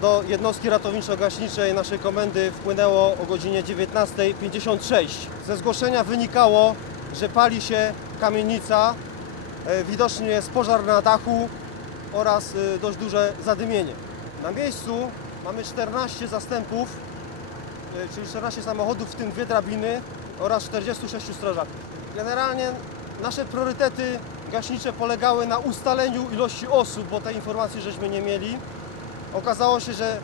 do jednostki ratowniczo-gaśniczej naszej komendy wpłynęło o godzinie 19.56. Ze zgłoszenia wynikało, że pali się kamienica, e, widocznie jest pożar na dachu oraz e, dość duże zadymienie. Na miejscu mamy 14 zastępów, e, czyli 14 samochodów, w tym dwie drabiny oraz 46 strażaków. Generalnie nasze priorytety gaśnicze polegały na ustaleniu ilości osób, bo tej informacji żeśmy nie mieli. Okazało się, że y,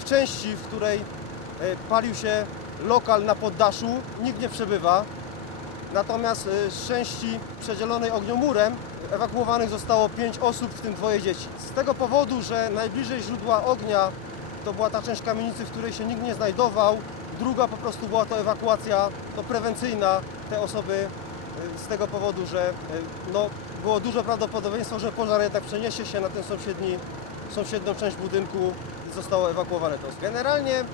w części, w której y, palił się lokal na poddaszu, nikt nie przebywa. Natomiast y, z części przedzielonej ogniomurem ewakuowanych zostało 5 osób, w tym dwoje dzieci. Z tego powodu, że najbliżej źródła ognia to była ta część kamienicy, w której się nikt nie znajdował. Druga po prostu była to ewakuacja to prewencyjna. Te osoby z tego powodu, że no, było duże prawdopodobieństwo, że pożar jednak przeniesie się na tę sąsiedni, sąsiednią część budynku zostało ewakuowane to. Generalnie y,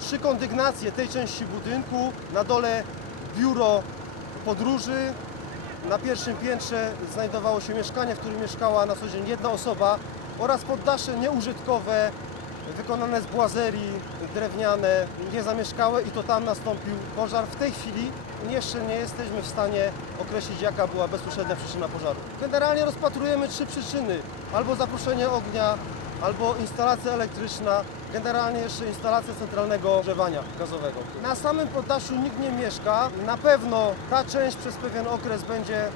trzy kondygnacje tej części budynku, na dole biuro podróży, na pierwszym piętrze znajdowało się mieszkanie, w którym mieszkała na co dzień jedna osoba oraz poddasze nieużytkowe, wykonane z błazerii, drewniane, niezamieszkałe i to tam nastąpił pożar. W tej chwili jeszcze nie jesteśmy w stanie określić jaka była bezpośrednia przyczyna pożaru. Generalnie rozpatrujemy trzy przyczyny. Albo zaproszenie ognia, albo instalacja elektryczna, generalnie jeszcze instalacja centralnego ogrzewania gazowego. Na samym poddaszu nikt nie mieszka. Na pewno ta część przez pewien okres będzie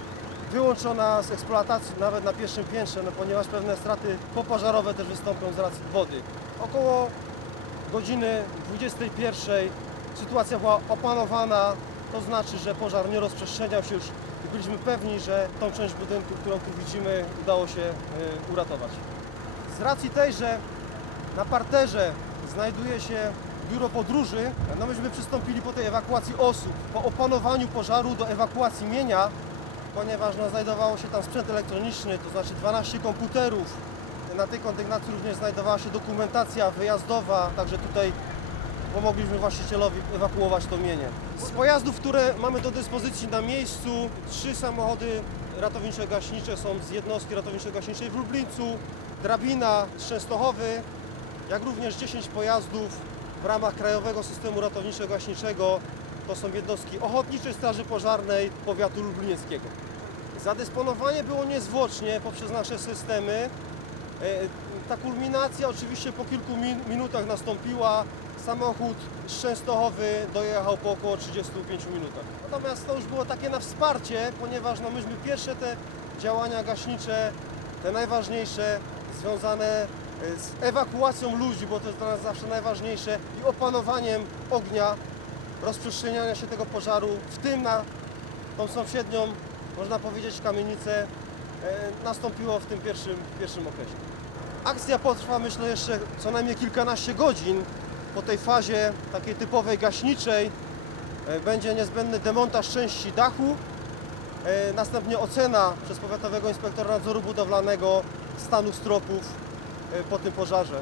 wyłączona z eksploatacji nawet na pierwszym piętrze, no, ponieważ pewne straty popożarowe też wystąpią z racji wody. Około godziny 21 sytuacja była opanowana, to znaczy, że pożar nie rozprzestrzeniał się już i byliśmy pewni, że tą część budynku, którą tu widzimy, udało się y, uratować. Z racji tej, że na parterze znajduje się biuro podróży, no myśmy przystąpili po tej ewakuacji osób, po opanowaniu pożaru do ewakuacji mienia, ponieważ no, znajdowało się tam sprzęt elektroniczny, to znaczy 12 komputerów. Na tej kondygnacji również znajdowała się dokumentacja wyjazdowa, także tutaj pomogliśmy właścicielowi ewakuować to mienie. Z pojazdów, które mamy do dyspozycji na miejscu, trzy samochody ratowniczo-gaśnicze są z jednostki ratowniczo-gaśniczej w Lublińcu, drabina z Częstochowy, jak również 10 pojazdów w ramach Krajowego Systemu Ratowniczo-Gaśniczego. To są jednostki Ochotniczej Straży Pożarnej Powiatu Lublinieckiego. Zadysponowanie było niezwłocznie poprzez nasze systemy. E, Ta kulminacja oczywiście po kilku min- minutach nastąpiła. Samochód z dojechał po około 35 minutach. Natomiast to już było takie na wsparcie, ponieważ no myśmy pierwsze te działania gaśnicze, te najważniejsze, związane e, z ewakuacją ludzi, bo to jest dla nas zawsze najważniejsze, i opanowaniem ognia, rozprzestrzeniania się tego pożaru, w tym na tą sąsiednią, można powiedzieć, kamienicę, e, nastąpiło w tym pierwszym, pierwszym okresie. Akcja potrwa myślę jeszcze co najmniej kilkanaście godzin. Po tej fazie takiej typowej gaśniczej e, będzie niezbędny demontaż części dachu, następnie ocena przez powiatowego inspektora nadzoru budowlanego stanu stropów e, po tym pożarze.